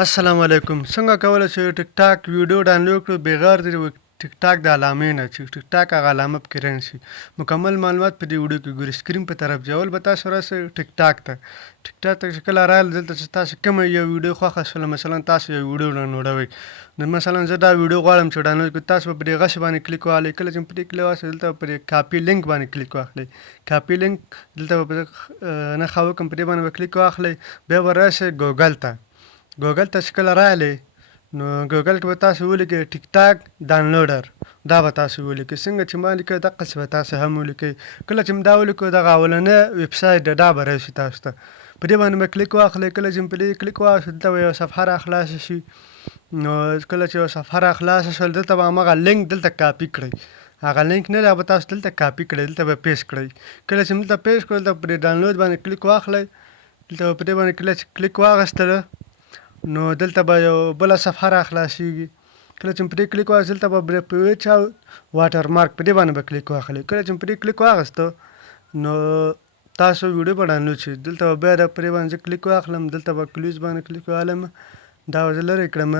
السلام علیکم. څنګه کولی شو ټیک ټاک ویډیو ډاونلوډ کړو بغیر د ټیک ټاک د علامې نه چې ټیک ټاک هغه علامه پکې رنګ شي. مکمل معلومات په دې ویډیو کې ګورئ. سکرین په طرف ځئ. اول به تاسو راسئ ټیک ټاک ته. ټیک ټاک ته چې کله راغلئ دلته چې تاسو کومه یو ویډیو خوښه شوله، مثلا تاسو یو ویډیو ډاونلوډوئ. نو مثلا زه دا ویډیو غواړم چې ډاونلوډ کړم. تاسو به په دې غشي باندې کلیک وهئ. کله چې په دې کلیک وهئ دلته په کاپي لینک باندې کلیک واخلئ. کاپي لینک دلته به نښه وکړم، په دې باندې به کلیک واخلئ. بیا به راشئ ګوګل ته. ګوګل ته چې کله راغلئ نو ګوګل کې به تاسو ولیکئ ټیک ټاک ډاونلوډر. دا به تاسو ولیکئ. څنګه چې ما لیکئ دقسې به تاسو هم ولیکئ. کله چې مو دا ولیکو دغه اولنی ویب سایټ دی، دا به راشي تاسو ته. په دې باندې به کلیک واخلئ. کله چې مو په دې کلیک واخلئ دلته به یوه صفحه راخلاصه شي. نو کله چې یوه صفحه راخلاصه شول دلته به همغه لینک دلته کاپي کړئ. هغه لینک نه دی، هغه به تاسو دلته کاپي کړئ. دلته به پیسټ کړئ. کله چې مو دلته پیسټ کړل دلته په دې ډاونلوډ باندې کلیک واخلئ. دلته به په دې باندې کله چې کلیک واخیستله نو دلته به یو بله صفحه راخلاصېږي. کله چې مو په دې کلیک واخیست دلته به په ویچ او واټر مارک په دې باندې به کلیک واخلئ. کله چې مو په دې کلیک واخیسته نو تاسو ویډیو به ډاونلوډ شي. دلته به بیا په دې باندې زه کلیک واخلم. دلته به کلوز باندې کلیک وهلم. دا به زه لرې کړم.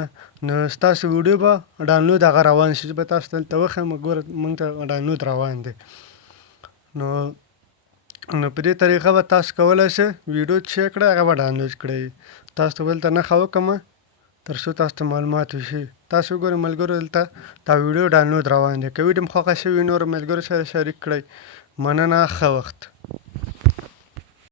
نو ستاسو ویډیو به ډاونلوډ هغه روان شي. زه به تاسو ته دلته وښیم. ګوره موږ ته ډاونلوډ روان دی. نو په دې طریقه به تاسو کولی شئ ویډیو چې کړئ هغه به ډاونلوډ کړئ. تاسو ته به دلته نښه وکړم تر څو تاسو ته معلومات وشي. تاسو وګورئ ملګرو دلته دا ویډیو ډاونلوډ روان دی. که ویډیو مو خوښه شوې وي نورو ملګرو سره شریک کړئ. مننه، ښه وخت.